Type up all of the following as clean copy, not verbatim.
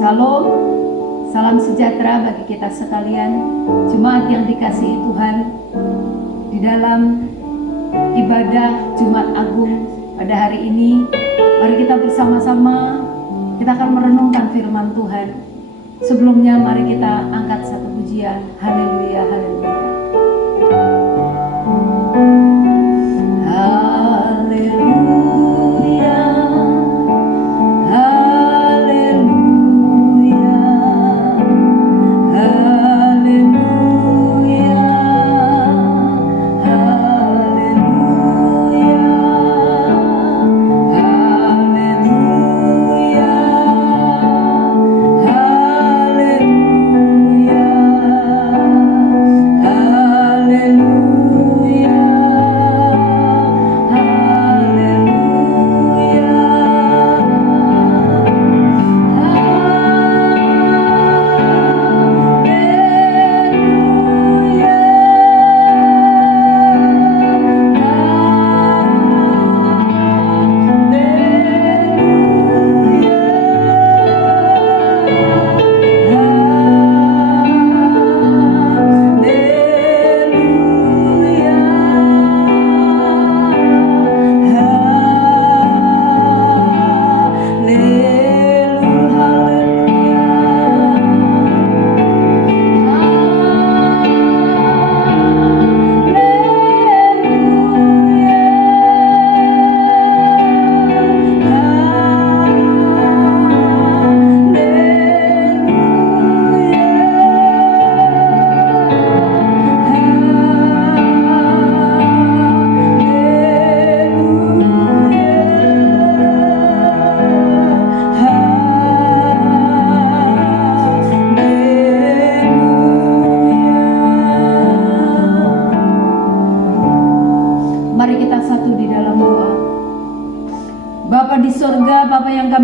Shalom, salam sejahtera bagi kita sekalian, jemaat yang dikasihi Tuhan. Di dalam ibadah Jumat Agung pada hari ini, mari kita bersama-sama, kita akan merenungkan firman Tuhan. Sebelumnya mari kita angkat satu pujian. Haleluya, haleluya.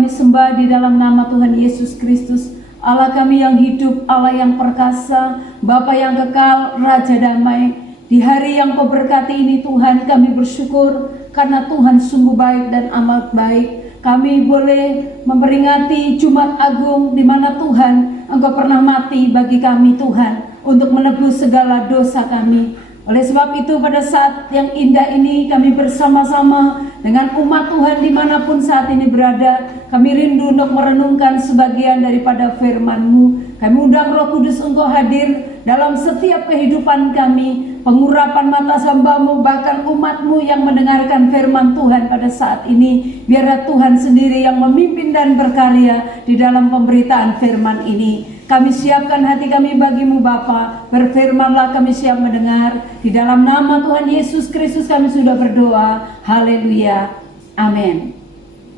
Sembah di dalam nama Tuhan Yesus Kristus, Allah kami yang hidup, Allah yang perkasa, Bapa yang kekal, Raja damai. Di hari yang Kau berkati ini Tuhan, kami bersyukur karena Tuhan sungguh baik dan amat baik. Kami boleh memperingati Jumat Agung di mana Tuhan, Engkau pernah mati bagi kami Tuhan, untuk menebus segala dosa kami. Oleh sebab itu pada saat yang indah ini kami bersama-sama dengan umat Tuhan dimanapun saat ini berada, kami rindu untuk merenungkan sebagian daripada firman-Mu. Kami undang Roh Kudus Engkau hadir dalam setiap kehidupan kami, pengurapan mata hamba-Mu, bahkan umat-Mu yang mendengarkan firman Tuhan pada saat ini. Biarlah Tuhan sendiri yang memimpin dan berkarya di dalam pemberitaan firman ini. Kami siapkan hati kami bagi-Mu Bapa, berfirmanlah, kami siap mendengar. Di dalam nama Tuhan Yesus Kristus kami sudah berdoa. Haleluya, amin.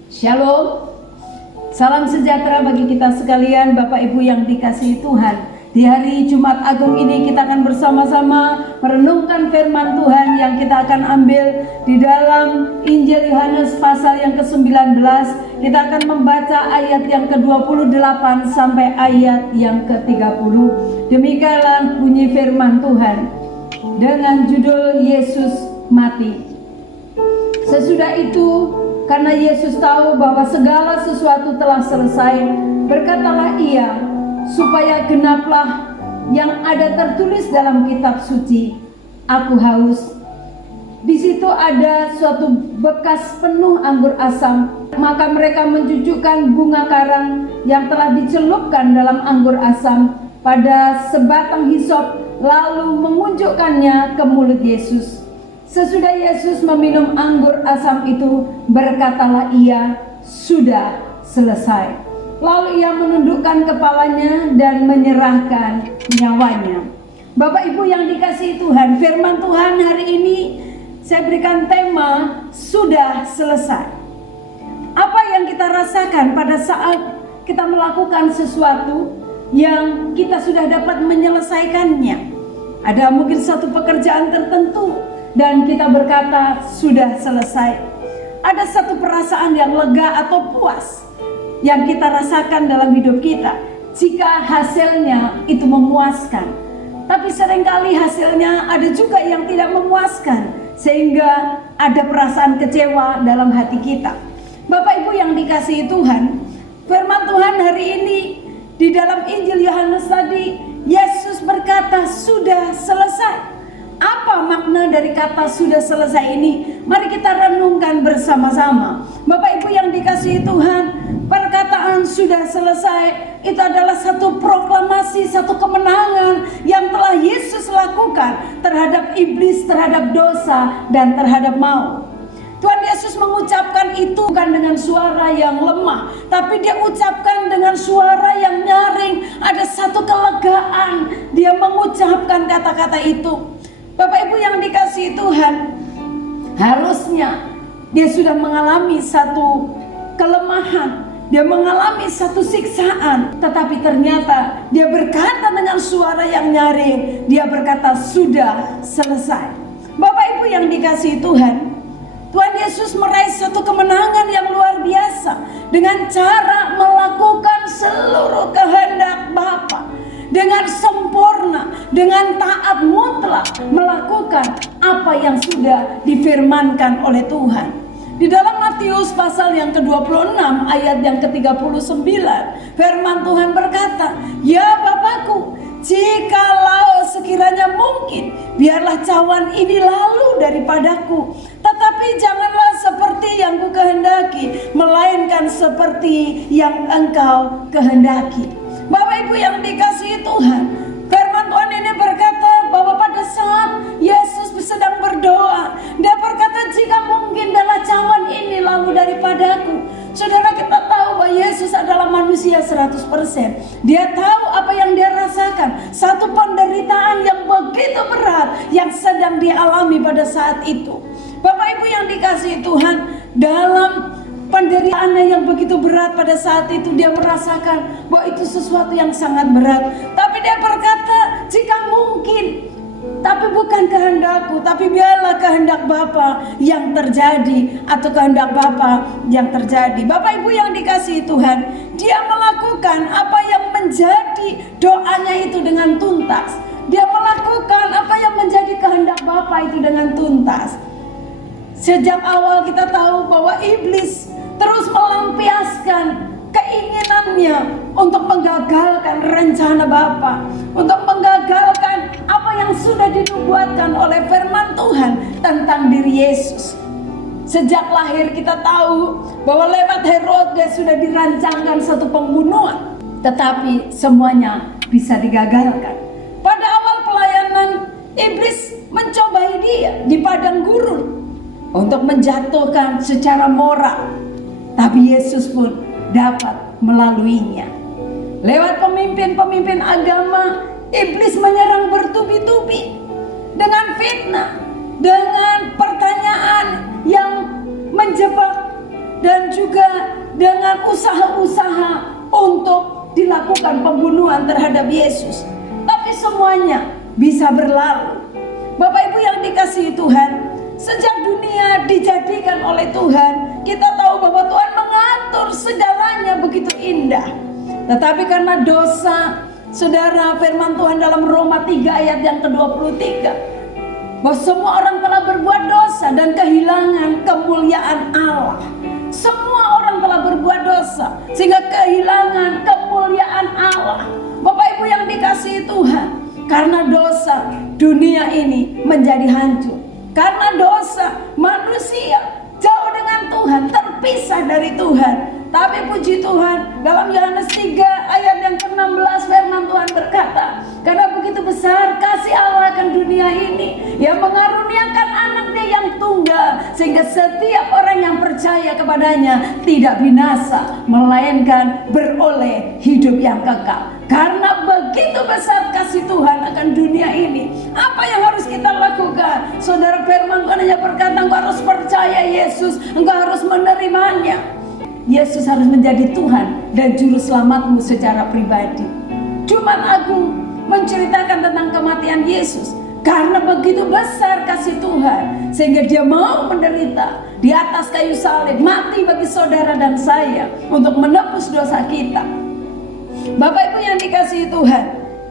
Shalom, salam sejahtera bagi kita sekalian, Bapak Ibu yang dikasihi Tuhan. Di hari Jumat Agung ini kita akan bersama-sama merenungkan firman Tuhan yang kita akan ambil di dalam Injil Yohanes pasal yang ke-19. Kita akan membaca ayat yang ke-28 sampai ayat yang ke-30. Demikianlah bunyi firman Tuhan dengan judul Yesus mati. Sesudah itu, karena Yesus tahu bahwa segala sesuatu telah selesai, berkatalah Ia, supaya genaplah yang ada tertulis dalam kitab suci, aku haus. Di situ ada suatu bekas penuh anggur asam, maka mereka mencucukkan bunga karang yang telah dicelupkan dalam anggur asam pada sebatang hisop, lalu mengunjukkannya ke mulut Yesus. Sesudah Yesus meminum anggur asam itu, berkatalah Ia, sudah selesai. Lalu Ia menundukkan kepalanya dan menyerahkan nyawanya. Bapak Ibu yang dikasihi Tuhan, firman Tuhan hari ini saya berikan tema sudah selesai. Apa yang kita rasakan pada saat kita melakukan sesuatu yang kita sudah dapat menyelesaikannya? Ada mungkin satu pekerjaan tertentu dan kita berkata sudah selesai. Ada satu perasaan yang lega atau puas yang kita rasakan dalam hidup kita jika hasilnya itu memuaskan. Tapi seringkali hasilnya ada juga yang tidak memuaskan, sehingga ada perasaan kecewa dalam hati kita. Bapak Ibu yang dikasihi Tuhan, firman Tuhan hari ini Di dalam Injil Yohanes tadi, Yesus berkata, sudah selesai. Apa makna dari kata sudah selesai ini? Mari kita renungkan bersama-sama. Bapak Ibu yang dikasihi Tuhan, perkataan sudah selesai itu adalah satu proklamasi, satu kemenangan yang telah Yesus lakukan terhadap iblis, terhadap dosa, dan terhadap maut. Tuhan Yesus mengucapkan itu bukan dengan suara yang lemah, tapi dia ucapkan dengan suara yang nyaring. Ada satu kelegaan dia mengucapkan kata-kata itu. Bapak Ibu yang dikasihi Tuhan, harusnya dia sudah mengalami satu kelemahan, dia mengalami satu siksaan, tetapi ternyata dia berkata dengan suara yang nyaring, dia berkata sudah selesai. Bapak Ibu yang dikasihi Tuhan, Tuhan Yesus meraih satu kemenangan yang luar biasa dengan cara melakukan seluruh kehendak Bapa dengan sempurna, dengan taat mutlak, melakukan apa yang sudah difirmankan oleh Tuhan. Di dalam Matius pasal yang ke-26 ayat yang ke-39, firman Tuhan berkata, "Ya Bapakku, jikalau sekiranya mungkin, biarlah cawan ini lalu daripadaku. Tetapi janganlah seperti yang ku kehendaki, melainkan seperti yang Engkau kehendaki." Bapak Ibu yang dikasihi Tuhan, firman Tuhan ini berkata bahwa pada saat Yesus sedang berdoa, dia berkata, "Jika mungkin biarlah cawan ini lalu daripadaku." Saudara, kita tahu bahwa Yesus adalah manusia 100%. Dia tahu apa yang dia rasakan, satu penderitaan yang begitu berat yang sedang dialami pada saat itu. Bapak Ibu yang dikasihi Tuhan, dalam penderitaannya yang begitu berat pada saat itu, dia merasakan bahwa itu sesuatu yang sangat berat. Tapi dia berkata, "Jika mungkin, tapi bukan kehendakku, tapi biarlah kehendak Bapa yang terjadi," atau kehendak Bapa yang terjadi. Bapak Ibu yang dikasihi Tuhan, dia melakukan apa yang menjadi doanya itu dengan tuntas. Dia melakukan apa yang menjadi kehendak Bapa itu dengan tuntas. Sejak awal kita tahu bahwa iblis terus melampiaskan keinginannya untuk menggagalkan rencana Bapa, untuk menggagalkan apa yang sudah dinubuatkan oleh firman Tuhan tentang diri Yesus. Sejak lahir kita tahu bahwa lewat Herodes sudah dirancangkan satu pembunuhan, tetapi semuanya bisa digagalkan. Pada awal pelayanan, iblis mencobai dia di padang gurun untuk menjatuhkan secara moral, tapi Yesus pun dapat melaluinya. Lewat pemimpin-pemimpin agama, iblis menyerang bertubi-tubi dengan fitnah, dengan pertanyaan yang menjebak, dan juga dengan usaha-usaha untuk dilakukan pembunuhan terhadap Yesus. Tapi semuanya bisa berlalu. Bapak Ibu yang dikasihi Tuhan, sejak dunia dijadikan oleh Tuhan, kita tahu bahwa Tuhan mengatur segalanya begitu indah. Tetapi karena dosa, saudara, firman Tuhan dalam Roma 3 ayat yang ke-23, bahwa semua orang telah berbuat dosa dan kehilangan kemuliaan Allah. Semua orang telah berbuat dosa sehingga kehilangan kemuliaan Allah. Bapak Ibu yang dikasihi Tuhan, karena dosa dunia ini menjadi hancur. Karena dosa, manusia jauh dengan Tuhan, terpisah dari Tuhan. Tapi puji Tuhan, dalam Yohanes 3 ayat yang ke-16 firman Tuhan berkata, "Karena begitu besar kasih Allah akan dunia ini, yang mengaruniakan anaknya yang tunggal, sehingga setiap orang yang percaya kepadanya tidak binasa, melainkan beroleh hidup yang kekal." Karena begitu besar kasih Tuhan akan dunia ini, apa yang harus kita lakukan? Saudara, firman Tuhan hanya berkata, engkau harus percaya Yesus, engkau harus menerimanya. Yesus harus menjadi Tuhan dan Juru Selamatmu secara pribadi. Jumat Agung menceritakan tentang kematian Yesus. Karena begitu besar kasih Tuhan, sehingga dia mau menderita di atas kayu salib, mati bagi saudara dan saya untuk menebus dosa kita. Bapak Ibu yang dikasihi Tuhan,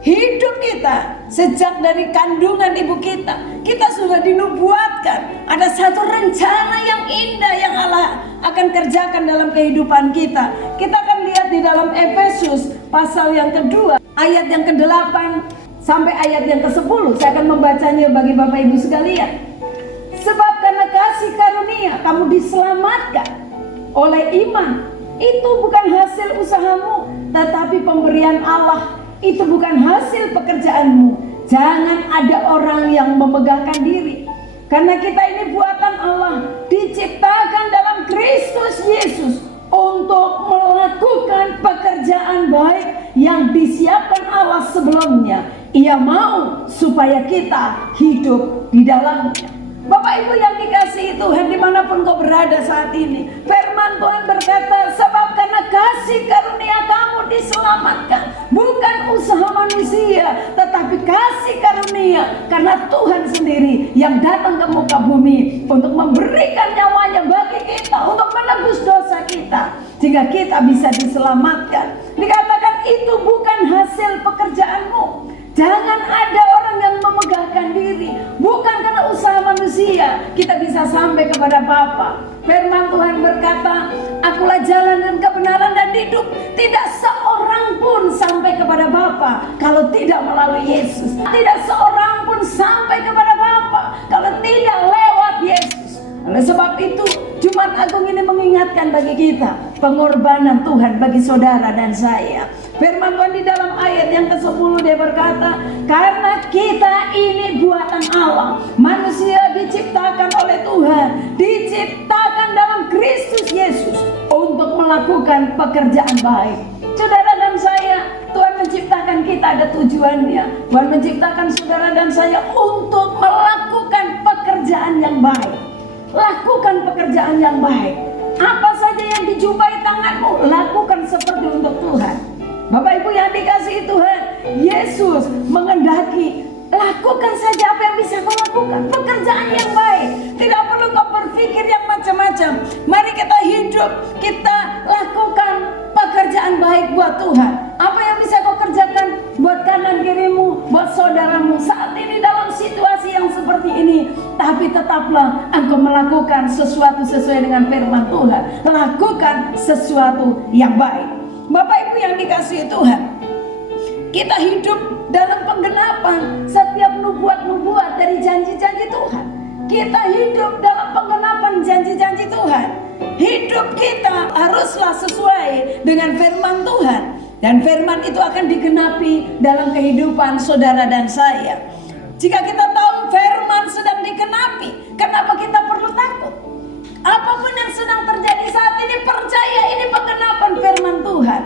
hidup kita sejak dari kandungan ibu kita sudah dinubuatkan. Ada satu rencana yang indah yang Allah akan kerjakan dalam kehidupan kita. Kita akan lihat di di dalam Efesus pasal yang kedua, ayat yang ke-8 sampai ayat yang ke-10. Saya akan membacanya bagi Bapak Ibu sekalian. Sebab karena kasih karunia kamu diselamatkan oleh iman. Itu bukan hasil usahamu, tetapi pemberian Allah. Itu bukan hasil pekerjaanmu. Jangan ada orang yang memegahkan diri. Karena kita ini buatan Allah, diciptakan dalam Kristus Yesus untuk melakukan pekerjaan baik yang disiapkan Allah sebelumnya. Ia mau supaya kita hidup di dalamnya. Bapak Ibu yang dikasihi Tuhan, dimanapun kau berada saat ini, firman Tuhan berkata, sebab karena kasih karunia kamu diselamatkan, bukan usaha manusia, tetapi kasih karunia karena Tuhan sendiri yang datang ke muka bumi untuk memberikan nyawanya bagi kita, untuk menebus dosa kita, sehingga kita bisa diselamatkan. Dikatakan itu bukan hasil pekerjaanmu. Jangan ada orang yang memegahkan diri. Bukan karena usaha manusia kita bisa sampai kepada Bapa. Firman Tuhan berkata, akulah jalan dan kebenaran dan hidup. Tidak seorang pun sampai kepada Bapa kalau tidak melalui Yesus. Tidak seorang pun sampai kepada Bapa kalau tidak lewat Yesus. Oleh sebab itu, Jumat Agung ini mengingatkan bagi kita pengorbanan Tuhan bagi saudara dan saya. Firman Tuhan di dalam ayat yang ke-10 dia berkata, karena kita ini buatan Allah, manusia diciptakan oleh Tuhan, diciptakan dalam Kristus Yesus untuk melakukan pekerjaan baik. Saudara dan saya, Tuhan menciptakan kita, ada tujuannya. Tuhan menciptakan saudara dan saya untuk melakukan pekerjaan yang baik. Lakukan pekerjaan yang baik. Apa saja yang dijumpai tanganmu, lakukan seperti untuk Tuhan. Bapak Ibu yang dikasihi Tuhan, Yesus mengendaki, lakukan saja apa yang bisa kau lakukan, pekerjaan yang baik. Tidak perlu kau berpikir yang macam-macam. Mari kita hidup, kita lakukan pekerjaan baik buat Tuhan. Apa yang bisa kau kerjakan buat kanan kirimu, buat saudaramu saat ini dalam situasi yang seperti ini. Tapi tetaplah engkau melakukan sesuatu sesuai dengan firman Tuhan. Lakukan sesuatu yang baik. Bapak Ibu yang dikasihi Tuhan, kita hidup dalam penggenapan setiap nubuat-nubuat dari janji-janji Tuhan. Kita hidup dalam penggenapan janji-janji Tuhan. Hidup kita haruslah sesuai dengan firman Tuhan. Dan firman itu akan digenapi dalam kehidupan saudara dan saya. Jika kita tahu firman sedang digenapi, kenapa kita perlu takut? Apapun yang sedang terjadi saat ini, percaya ini penggenapan firman Tuhan.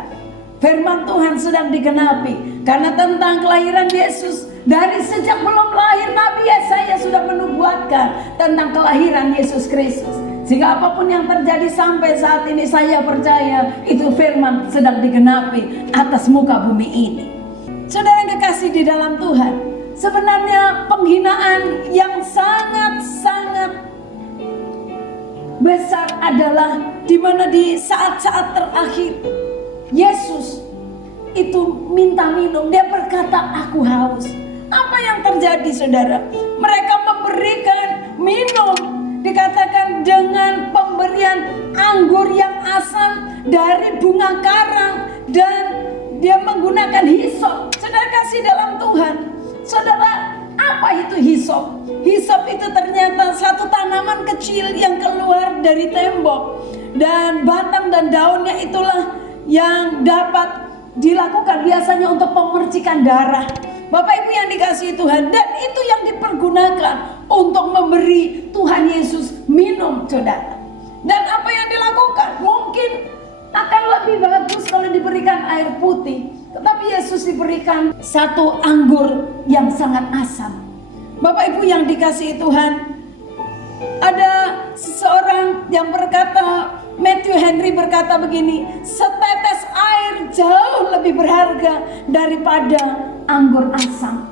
Firman Tuhan sedang digenapi. Karena tentang kelahiran Yesus, dari sejak belum lahir Nabi Yesaya sudah menubuatkan tentang kelahiran Yesus Kristus. Sehingga apapun yang terjadi sampai saat ini, saya percaya itu firman sedang digenapi atas muka bumi ini. Saudara yang kekasih di dalam Tuhan, sebenarnya penghinaan yang sangat-sangat besar adalah di mana di saat-saat terakhir Yesus itu minta minum. Dia berkata, aku haus. Apa yang terjadi saudara? Mereka memberikan minum, dikatakan dengan pemberian anggur yang asam dari bunga karang, dan dia menggunakan hisop. Saudara kasih dalam Tuhan, saudara, apa itu hisop? Hisop itu ternyata satu tanaman kecil yang keluar dari tembok, dan batang dan daunnya itulah yang dapat dilakukan biasanya untuk pemercikan darah. Bapak Ibu yang dikasihi Tuhan, dan itu yang dipergunakan untuk memberi Tuhan Yesus minum, saudara. Dan apa yang dilakukan? Mungkin akan lebih bagus kalau diberikan air putih, tetapi Yesus diberikan satu anggur yang sangat asam. Bapak Ibu yang dikasihi Tuhan, ada seseorang yang berkata, Matthew Henry berkata begini, setetes air jauh lebih berharga daripada anggur asam.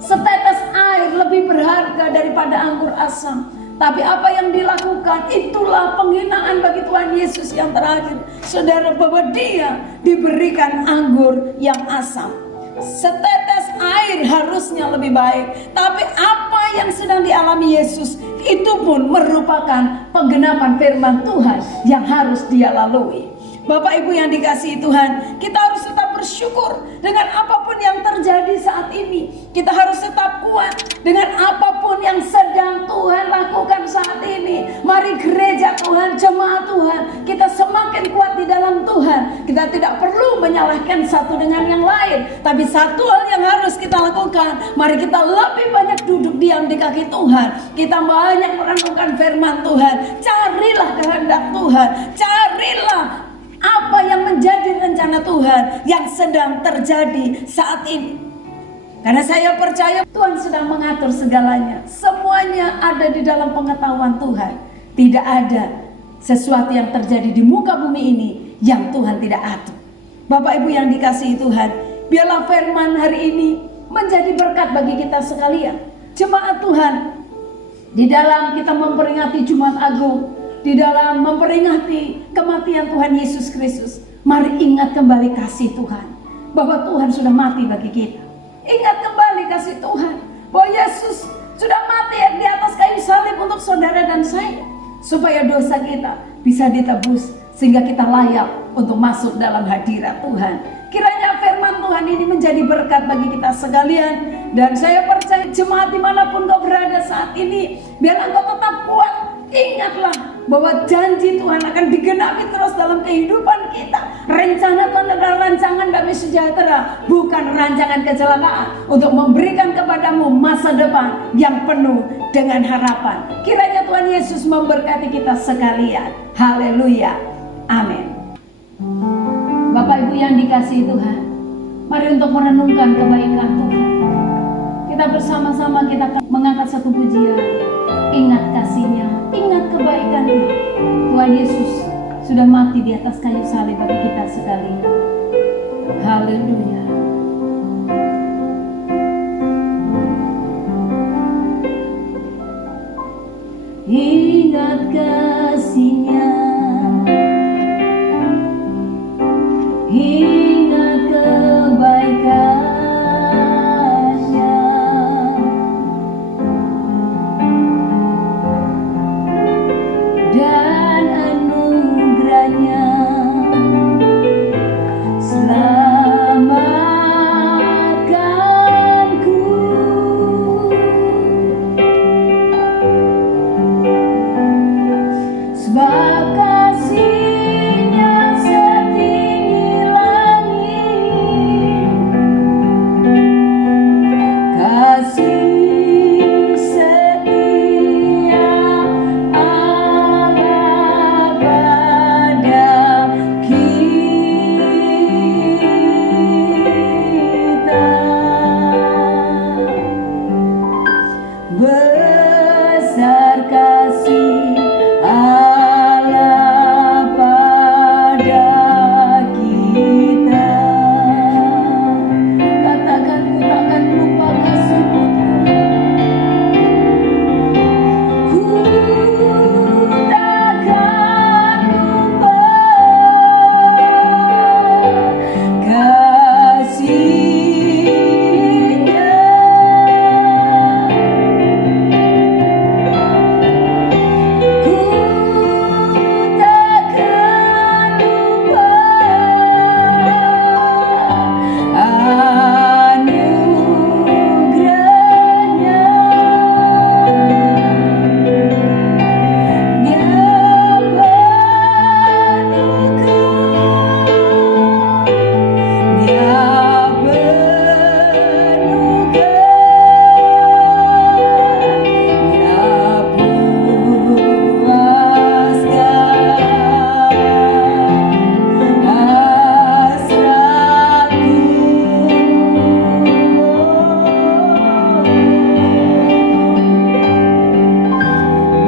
Setetes air lebih berharga daripada anggur asam. Tapi apa yang dilakukan, itulah penghinaan bagi Tuhan Yesus yang terakhir. Saudara, bahwa dia diberikan anggur yang asam. Setetes air harusnya lebih baik, tapi apa yang sedang dialami Yesus itu pun merupakan penggenapan firman Tuhan yang harus dia lalui. Bapak Ibu yang dikasihi Tuhan, kita harus tetap bersyukur dengan apapun yang terjadi saat ini. Kita harus tetap kuat dengan apapun yang sedang Tuhan lakukan saat ini. Mari gereja Tuhan, jemaat Tuhan, kita semakin kuat di dalam Tuhan. Kita tidak perlu menyalahkan satu dengan yang lain, tapi satu hal yang harus kita lakukan, mari kita lebih banyak duduk diam di kaki Tuhan. Kita banyak merenungkan firman Tuhan. Carilah kehendak Tuhan, carilah apa yang menjadi rencana Tuhan yang sedang terjadi saat ini. Karena saya percaya Tuhan sedang mengatur segalanya. Semuanya ada di dalam pengetahuan Tuhan. Tidak ada sesuatu yang terjadi di muka bumi ini yang Tuhan tidak atur. Bapak Ibu yang dikasihi Tuhan, biarlah firman hari ini menjadi berkat bagi kita sekalian. Jemaat Tuhan, di dalam kita memperingati Jumat Agung, di dalam memperingati kematian Tuhan Yesus Kristus, mari ingat kembali kasih Tuhan, bahwa Tuhan sudah mati bagi kita. Ingat kembali kasih Tuhan, bahwa Yesus sudah mati di atas kayu salib untuk saudara dan saya, supaya dosa kita bisa ditebus, sehingga kita layak untuk masuk dalam hadirat Tuhan. Kiranya firman Tuhan ini menjadi berkat bagi kita sekalian. Dan saya percaya jemaat dimanapun kau berada saat ini, biar engkau tetap kuat. Ingatlah bahwa janji Tuhan akan digenapi terus dalam kehidupan kita. Rencana Tuhan adalah rancangan damai sejahtera, bukan rancangan kecelakaan, untuk memberikan kepadamu masa depan yang penuh dengan harapan. Kiranya Tuhan Yesus memberkati kita sekalian. Haleluya. Amin. Bapak Ibu yang dikasihi Tuhan, mari untuk merenungkan kebaikan Tuhan. Kita bersama-sama kita akan mengangkat satu pujian. Ingat kasih-Nya, ingat kebaikan-Nya. Tuhan Yesus sudah mati di atas kayu salib bagi kita sekalian. Haleluya. Ingat kasih-Nya, ingat kebaikan-Nya, dan anugerah-Nya. Selamatkanku, sebab kasih-Nya setinggi langit, kasih setia Allah pada kita. Besar kasih Allah pada kita. Katakan, ku takkan lupa kasih-Mu Tuhan. Ku takkan lupa kasih-Nya. Ku takkan lupa anugerah-Nya. Dia penuhku, Dia penuhkan, Dia puaskan hasratku.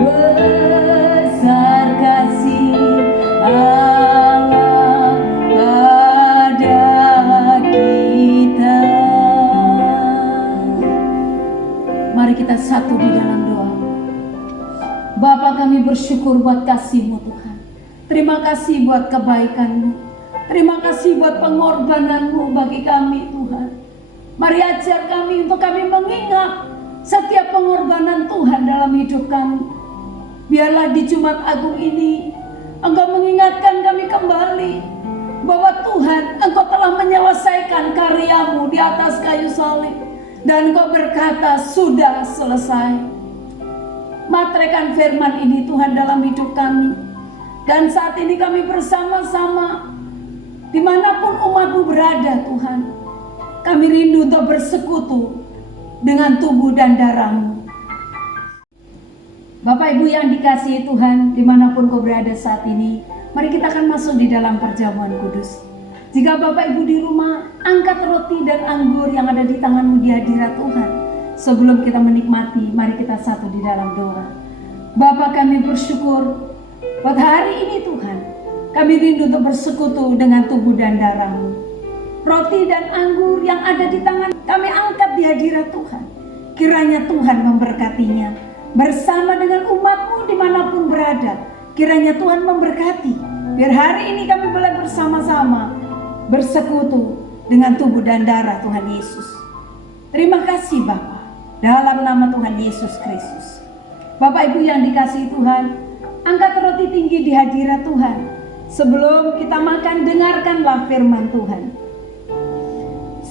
Besar kasih Allah pada kita. Mari kita satu di dalam doa. Bapa, kami bersyukur buat kasih-Mu Tuhan. Terima kasih buat kebaikan-Mu. Terima kasih buat pengorbanan-Mu bagi kami Tuhan. Mari ajar kami untuk kami mengingat setiap pengorbanan Tuhan dalam hidup kami. Biarlah di Jumat Agung ini Engkau mengingatkan kami kembali atas kayu salib dan Kau berkata sudah selesai. Materaikan firman ini Tuhan dalam hidup kami. Dan saat ini kami bersama-sama dimanapun umat-Mu berada Tuhan, kami rindu untuk bersekutu dengan tubuh dan darah-Mu. Bapak Ibu yang dikasihi Tuhan, dimanapun Kau berada saat ini, mari kita akan masuk di dalam perjamuan kudus. Jika Bapak Ibu di rumah, angkat roti dan anggur yang ada di tangan-Mu di hadirat Tuhan. Sebelum kita menikmati, mari kita satu di dalam doa. Bapa, kami bersyukur buat hari ini Tuhan. Kami rindu untuk bersekutu dengan tubuh dan darah-Mu. Roti dan anggur yang ada di tangan kami angkat di hadirat Tuhan. Kiranya Tuhan memberkatinya. Bersama dengan umat-Mu dimanapun berada, kiranya Tuhan memberkati. Biar hari ini kami boleh bersama-sama bersekutu dengan tubuh dan darah Tuhan Yesus. Terima kasih Bapa, dalam nama Tuhan Yesus Kristus. Bapak Ibu yang dikasihi Tuhan, angkat roti tinggi di hadirat Tuhan. Sebelum kita makan, dengarkanlah firman Tuhan.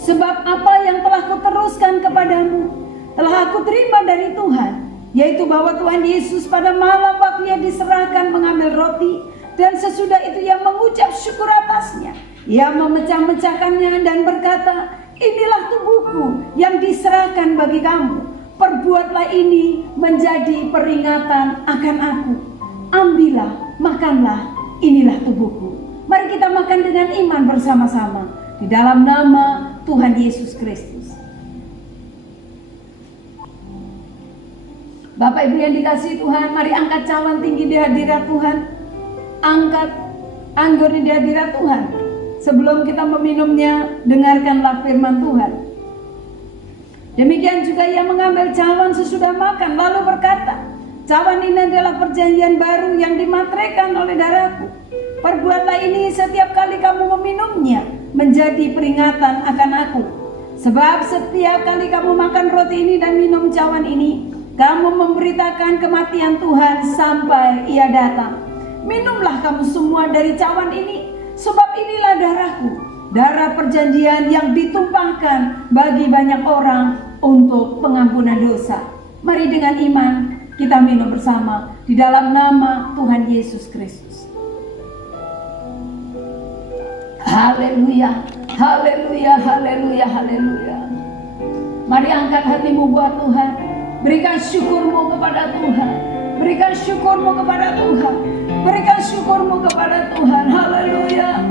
Sebab apa yang telah Kuteruskan kepadamu, telah Aku terima dari Tuhan, yaitu bahwa Tuhan Yesus pada malam waktu Ia diserahkan mengambil roti, dan sesudah itu Ia mengucap syukur atasnya. Ia memecah-mecahkannya dan berkata, inilah tubuhku yang diserahkan bagi kamu. Perbuatlah ini menjadi peringatan akan aku. Ambillah, makanlah, inilah tubuhku. Mari kita makan dengan iman bersama-sama di dalam nama Tuhan Yesus Kristus. Bapak Ibu yang dikasihi Tuhan, mari angkat cawan tinggi di hadirat Tuhan. Angkat anggur di hadirat Tuhan. Sebelum kita meminumnya, dengarkanlah firman Tuhan. Demikian juga Ia mengambil cawan sesudah makan, lalu berkata, cawan ini adalah perjanjian baru yang dimateraikan oleh darahku. Perbuatlah ini setiap kali kamu meminumnya, menjadi peringatan akan aku. Sebab setiap kali kamu makan roti ini dan minum cawan ini, kamu memberitakan kematian Tuhan sampai Ia datang. Minumlah kamu semua dari cawan ini, sebab inilah darahku, darah perjanjian yang ditumpahkan bagi banyak orang untuk pengampunan dosa. Mari dengan iman kita minum bersama di dalam nama Tuhan Yesus Kristus. Haleluya, haleluya, haleluya, haleluya. Mari angkat hatimu buat Tuhan. Berikan syukurmu kepada Tuhan. Berikan syukurmu kepada Tuhan. Berikan syukurmu kepada Tuhan. Haleluya.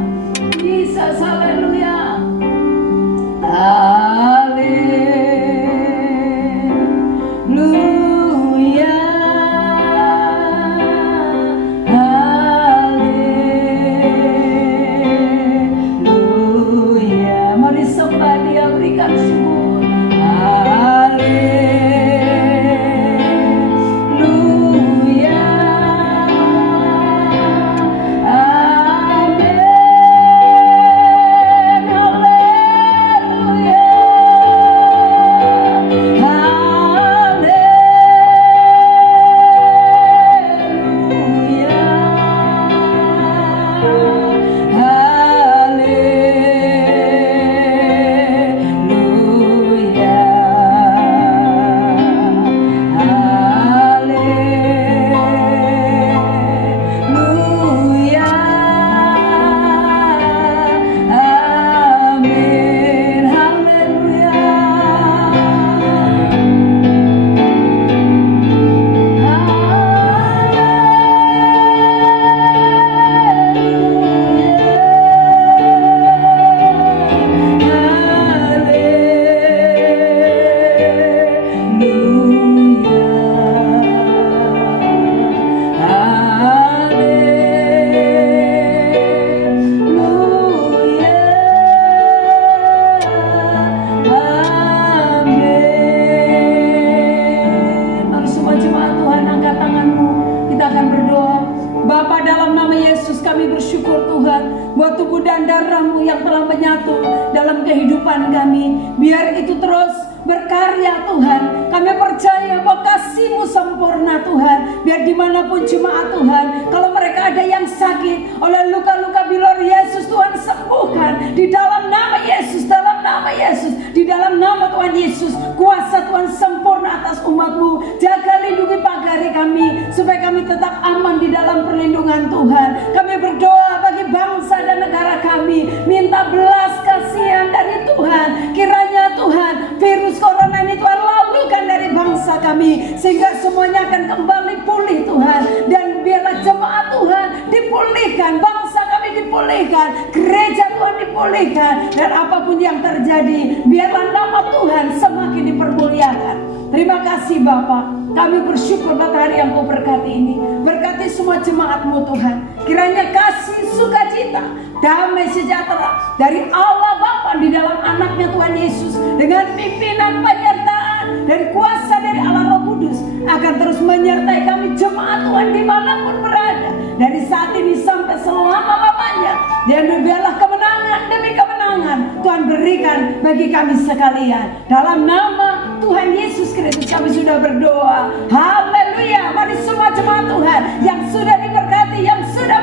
Yesus, haleluya. Haleluya. Haleluya. Mari sembah Dia, berikan syukur. Haleluya. kehidupan kami. Biar itu terus berkarya Tuhan. Kami percaya bahwa kasih-Mu sempurna Tuhan. Biar dimanapun jemaat Tuhan, kalau mereka ada yang sakit oleh luka-luka bilur Yesus, Tuhan sembuhkan. Di dalam nama Yesus, dalam nama Yesus. dipulihkan, gereja Tuhan dipulihkan, dan apapun yang terjadi, biarlah nama Tuhan semakin dipermuliakan. Terima kasih Bapa. Kami bersyukur pada hari yang Kau berkati ini. Berkati semua jemaat-Mu Tuhan. Kiranya kasih, sukacita, damai sejahtera dari Allah Bapa di dalam anaknya Tuhan Yesus, dengan pimpinan, penyertaan dan kuasa dari Allah Roh Kudus akan terus menyertai kami jemaat Tuhan dimanapun berada, dari saat ini sampai selama-lamanya. Dan biarlah kemenangan demi kemenangan Tuhan berikan bagi kami sekalian. Dalam nama Tuhan Yesus Kristus kami sudah berdoa. Haleluya. Mari semua jemaat Tuhan yang sudah diberkati, yang sudah